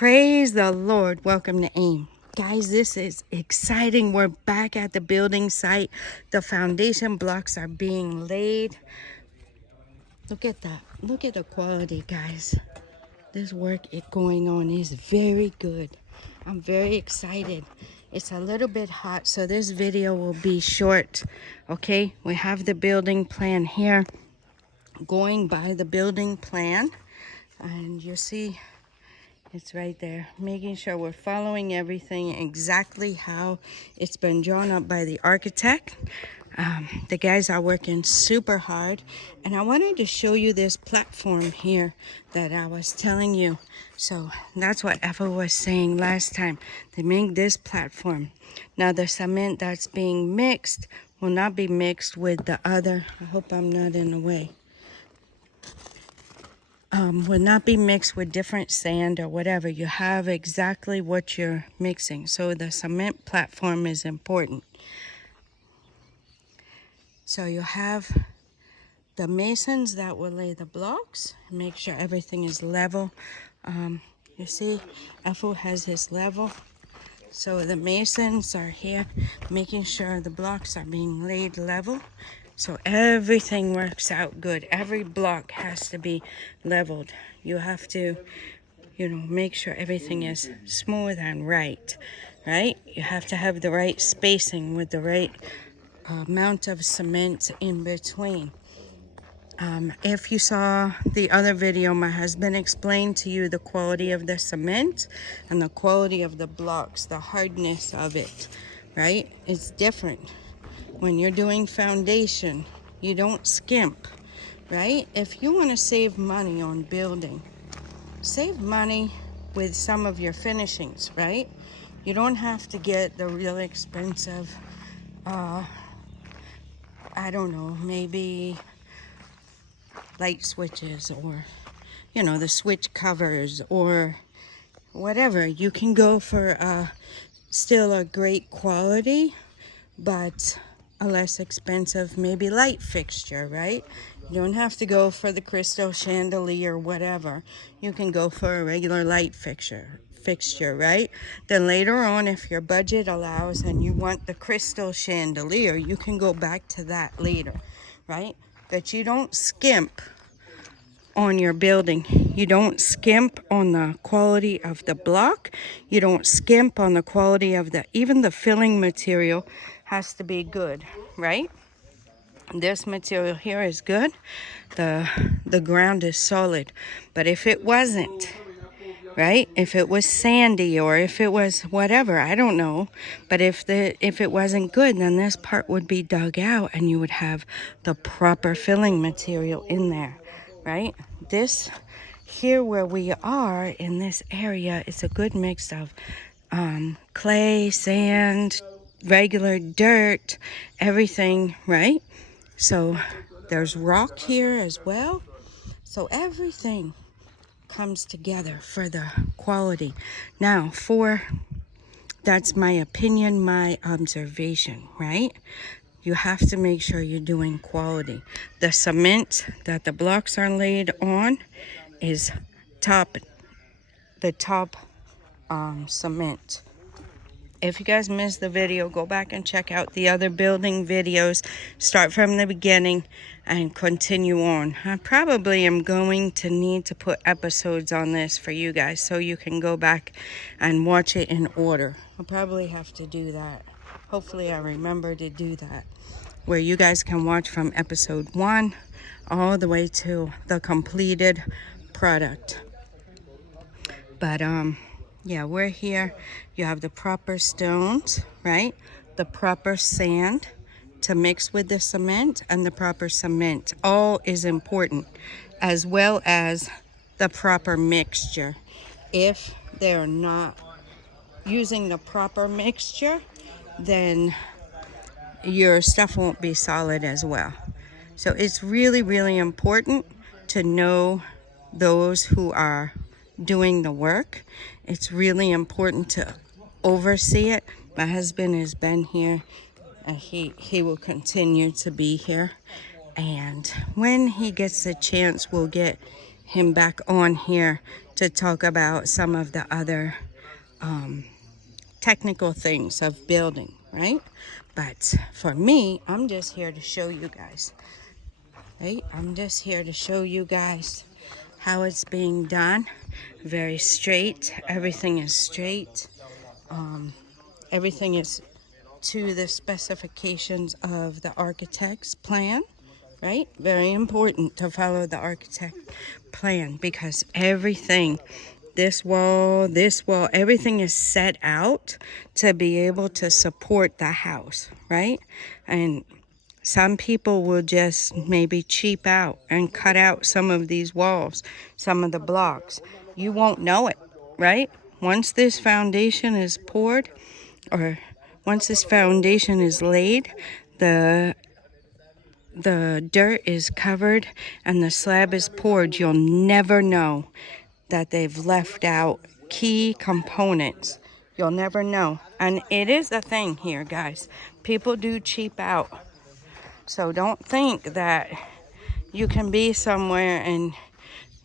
Praise the Lord. Welcome to AIM. Guys, this is exciting. We're back at the building site. The foundation blocks are being laid. Look at that. Look at the quality, guys. This work going on is very good. I'm very excited. It's a little bit hot, so this video will be short. Okay, we have the building plan here. Going by the building plan, and you see it's right there, making sure we're following everything exactly how it's been drawn up by the architect. The guys are working super hard, and I wanted to show you this platform here that I was telling you. So that's what Eva was saying last time. They make this platform. Now the cement that's being mixed will not be mixed with the other. I hope I'm not in the way. Will not be mixed with different sand or whatever. You have exactly what you're mixing. So the cement platform is important. So you have the masons that will lay the blocks, make sure everything is level. You see, Efo has his level. So the masons are here making sure the blocks are being laid level. So everything works out good. Every block has to be leveled. You have to, make sure everything is smooth and right? You have to have the right spacing with the right amount of cement in between. If you saw the other video, my husband explained to you the quality of the cement and the quality of the blocks, the hardness of it, right? It's different. When you're doing foundation, you don't skimp, right? If you want to save money on building, save money with some of your finishings, right? You don't have to get the real expensive, I don't know, maybe light switches or, the switch covers or whatever. You can go for still a great quality, but a less expensive, maybe light fixture, right? You don't have to go for the crystal chandelier or whatever. You can go for a regular light fixture, right? Then later on, if your budget allows and you want the crystal chandelier, you can go back to that later, right? But you don't skimp on your building. You don't skimp on the quality of the block. You don't skimp on the quality of even the filling material has to be good, right? This material here is good. The ground is solid. But if it wasn't, right? If it was sandy or if it was whatever, I don't know. But if it wasn't good, then this part would be dug out and you would have the proper filling material in there, right? This here where we are in this area is a good mix of clay, sand, regular dirt, everything, right? So there's rock here as well. So everything comes together for the quality. Now, that's my opinion, my observation, right? You have to make sure you're doing quality. The cement that the blocks are laid on is the top cement. If you guys missed the video, go back and check out the other building videos. Start from the beginning and continue on. I probably am going to need to put episodes on this for you guys so you can go back and watch it in order. I'll probably have to do that. Hopefully I remember to do that, where you guys can watch from episode 1 all the way to the completed product. But yeah, we're here. You have the proper stones, right? The proper sand to mix with the cement, and the proper cement. All is important, as well as the proper mixture. If they're not using the proper mixture, then your stuff won't be solid as well. So it's really, really important to know those who are doing the work. It's really important to oversee it. My husband has been here and he will continue to be here. And when he gets a chance, we'll get him back on here to talk about some of the other technical things of building, right? But for me, I'm just here to show you guys, right? I'm just here to show you guys how it's being done. Very straight. Everything is straight. Everything is to the specifications of the architect's plan, right? Very important to follow the architect plan, because everything, this wall, everything is set out to be able to support the house, right? And some people will just maybe cheap out and cut out some of these walls, some of the blocks. You won't know it, right? Once this foundation is poured, or once this foundation is laid, the dirt is covered and the slab is poured, you'll never know that they've left out key components. You'll never know. And it is a thing here, guys. People do cheap out. So don't think that you can be somewhere and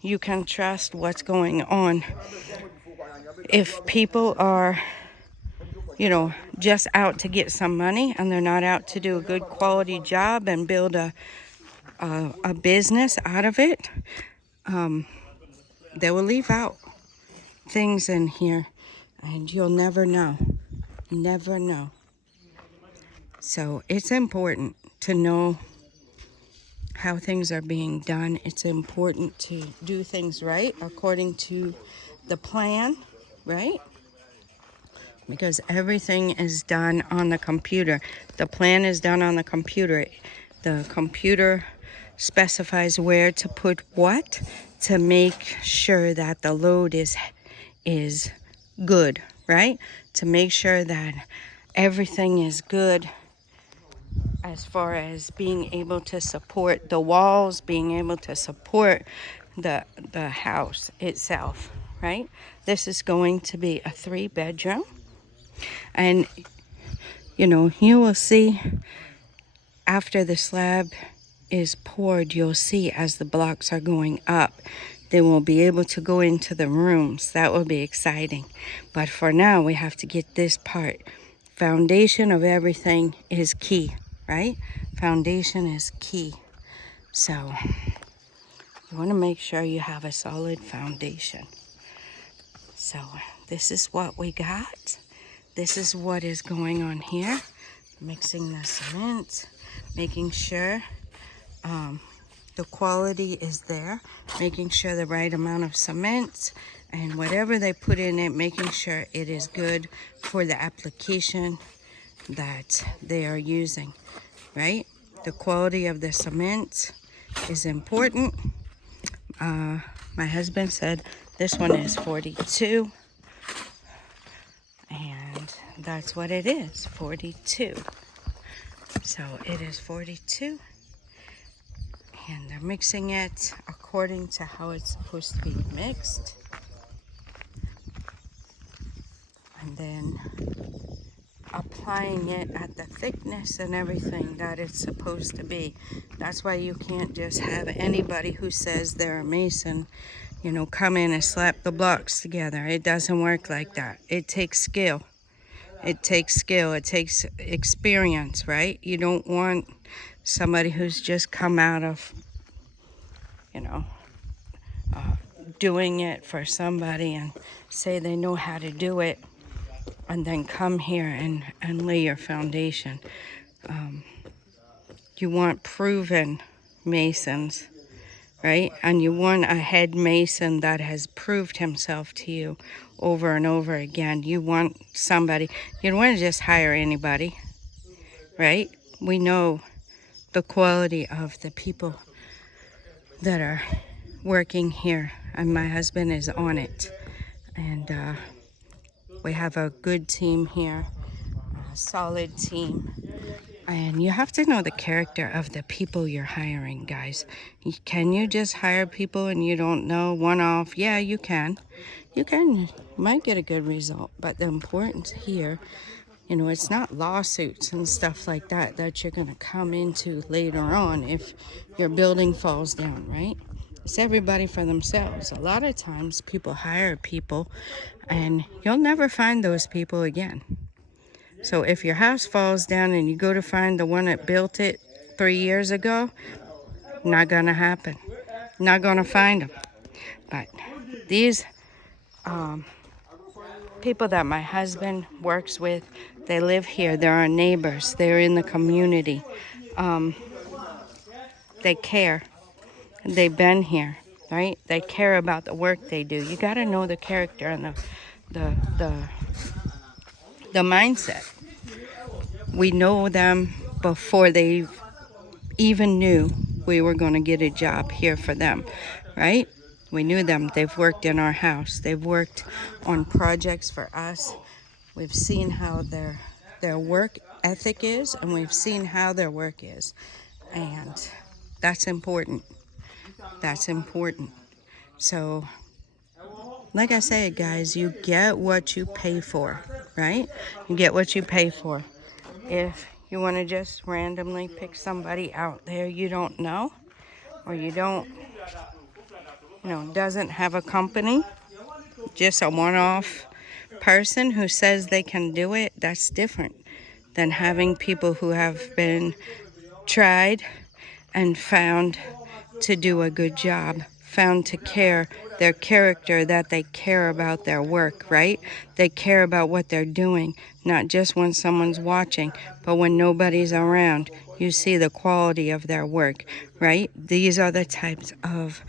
you can trust what's going on. If people are, just out to get some money and they're not out to do a good quality job and build a business out of it, they will leave out things in here and you'll never know. Never know. So it's important to know how things are being done. It's important to do things right according to the plan, right? Because everything is done on the computer. The plan is done on the computer. The computer specifies where to put what to make sure that the load is good, right? To make sure that everything is good as far as being able to support the walls, being able to support the house itself, right? This is going to be a 3-bedroom. And, you will see after the slab is poured, you'll see as the blocks are going up, they will be able to go into the rooms. That will be exciting. But for now, we have to get this part. Foundation of everything is key, right? Foundation is key. So you want to make sure you have a solid foundation. So this is what we got. This is what is going on here. Mixing the cement, making sure the quality is there, making sure the right amount of cement and whatever they put in it, making sure it is good for the application that they are using, right? The quality of the cement is important. My husband said this one is 42. And that's what it is, 42. So it is 42. And they're mixing it according to how it's supposed to be mixed. And then applying it at the thickness and everything that it's supposed to be. That's why you can't just have anybody who says they're a mason, come in and slap the blocks together. It doesn't work like that. It takes skill. It takes skill. It takes experience, right? You don't want somebody who's just come out of, doing it for somebody and say they know how to do it and then come here and lay your foundation. You want proven masons, right? And you want a head mason that has proved himself to you over and over again. You want somebody, you don't want to just hire anybody, right? We know the quality of the people that are working here, and my husband is on it. And we have a good team here, a solid team. And you have to know the character of the people you're hiring, guys. Can you just hire people and you don't know one-off? Yeah, you can. You might get a good result. But the importance here, it's not lawsuits and stuff like that you're going to come into later on if your building falls down, right? It's everybody for themselves. A lot of times people hire people and you'll never find those people again. So if your house falls down and you go to find the one that built it 3 years ago, not gonna happen. Not gonna find them. But these people that my husband works with, they live here. They're our neighbors. They're in the community. They care. They've been here, right? They care about the work they do. You got to know the character and the mindset. We know them before they even knew we were going to get a job here for them, right? We knew them. They've worked in our house. They've worked on projects for us. We've seen how their work ethic is, and we've seen how their work is. And that's important. That's important. So, like I said, guys, you get what you pay for, right? You get what you pay for. If you want to just randomly pick somebody out there you don't know, or you don't, doesn't have a company, just a one-off person who says they can do it, that's different than having people who have been tried and found to do a good job, found to care, their character, that they care about their work, right? They care about what they're doing, not just when someone's watching, but when nobody's around. You see the quality of their work, right? These are the types of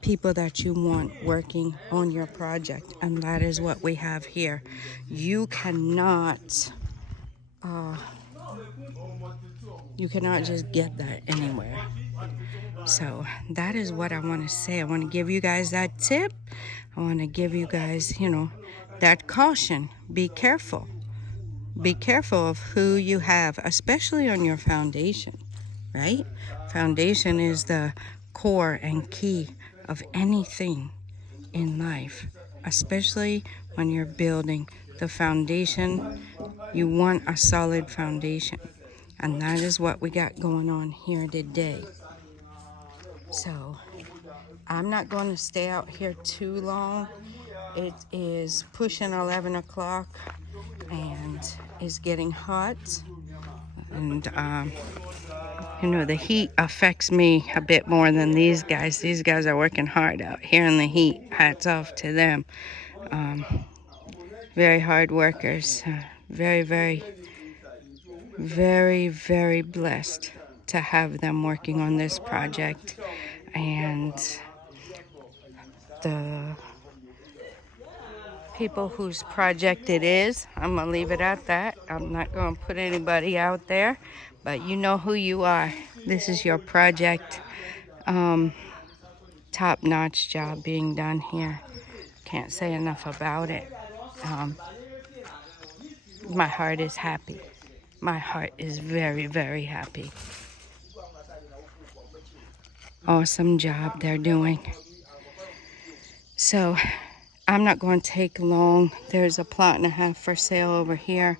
people that you want working on your project, and that is what we have here. You cannot just get that anywhere. So that is what I want to say. I want to give you guys that tip. I want to give you guys, that caution. Be careful. Be careful of who you have, especially on your foundation, right? Foundation is the core and key of anything in life, especially when you're building the foundation. You want a solid foundation, and that is what we got going on here today. So I'm not going to stay out here too long. It is pushing 11 o'clock and it's getting hot, and the heat affects me a bit more than these guys. These guys are working hard out here in the heat. Hats off to them. Very hard workers. Very, very, very, very blessed to have them working on this project. And the people whose project it is, I'm going to leave it at that. I'm not going to put anybody out there, but you know who you are. This is your project. Top-notch job being done here. Can't say enough about it. My heart is happy. My heart is very, very happy. Awesome job they're doing. So I'm not going to take long. There's a plot and a half for sale over here,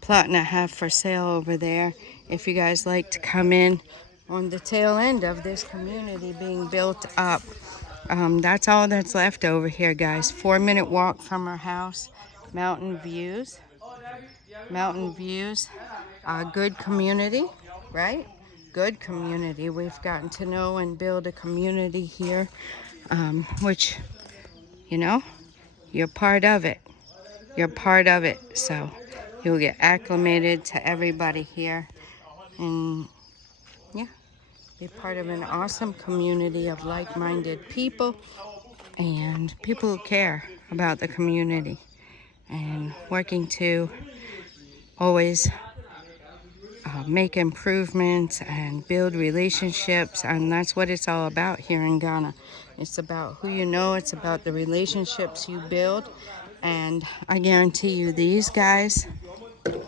plot and a half for sale over there. If you guys like to come in on the tail end of this community being built up, that's all that's left over here, guys. 4-minute walk from our house. Mountain views. Good community, right? Good community. We've gotten to know and build a community here, which, you're part of it. You're part of it. So you'll get acclimated to everybody here, and be part of an awesome community of like-minded people and people who care about the community and working to always make improvements and build relationships. And that's what it's all about here in Ghana. It's about who you know. It's about the relationships you build. And I guarantee you, these guys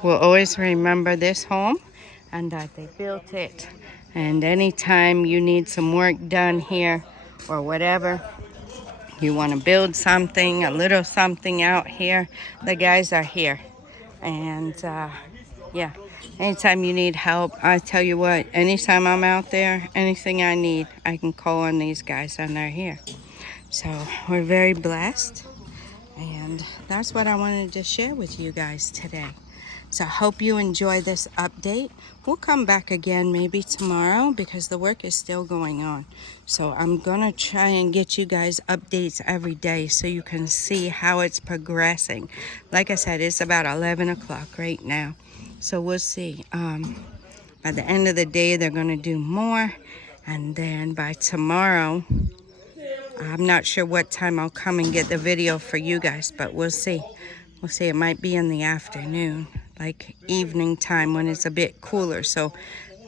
will always remember this home and that they built it. And anytime you need some work done here or whatever, you want to build something, a little something out here, the guys are here. And Anytime you need help, I tell you what, anytime I'm out there, anything I need, I can call on these guys and they're here. So we're very blessed. And that's what I wanted to share with you guys today. So I hope you enjoy this update. We'll come back again maybe tomorrow because the work is still going on. So I'm gonna try and get you guys updates every day so you can see how it's progressing. Like I said, it's about 11 o'clock right now. So we'll see. By the end of the day, they're gonna do more. And then by tomorrow, I'm not sure what time I'll come and get the video for you guys, but we'll see. We'll see. It might be in the afternoon, like evening time when it's a bit cooler. So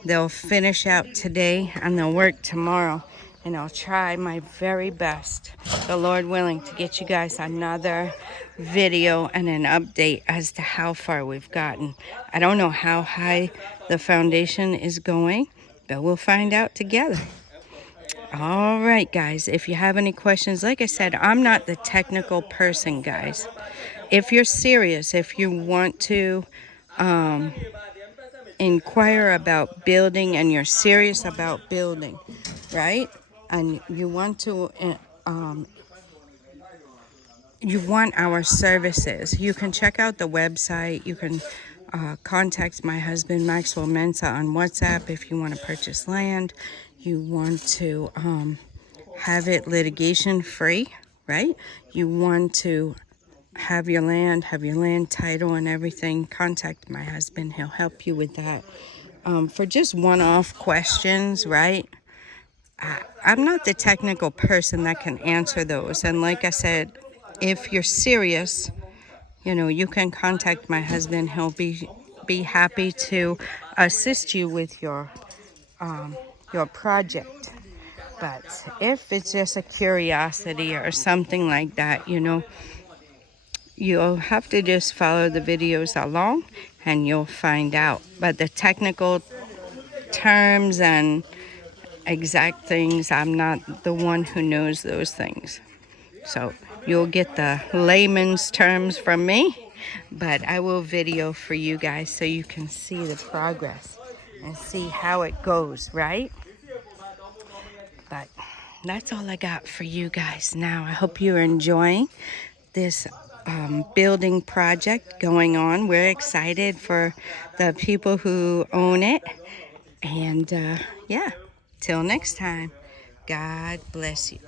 they'll finish out today and they'll work tomorrow. And I'll try my very best, the Lord willing, to get you guys another video and an update as to how far we've gotten. I don't know how high the foundation is going, but we'll find out together. All right, guys, if you have any questions, like I said, I'm not the technical person, guys. If you're serious, if you want to inquire about building and you're serious about building, right? And you want to, you want our services, you can check out the website. You can contact my husband, Maxwell Mensa, on WhatsApp if you want to purchase land. You want to have it litigation free, right? You want to have your land title and everything. Contact my husband, he'll help you with that. For just one-off questions, right? I'm not the technical person that can answer those. And like I said, if you're serious, you know, you can contact my husband. He'll be happy to assist you with your project. But if it's just a curiosity or something like that, you know, you'll have to just follow the videos along and you'll find out. But the technical terms and exact things, I'm not the one who knows those things. So you'll get the layman's terms from me, but I will video for you guys so you can see the progress and see how it goes, right? But that's all I got for you guys now. I hope you're enjoying this building project going on. We're excited for the people who own it. And yeah, till next time, God bless you.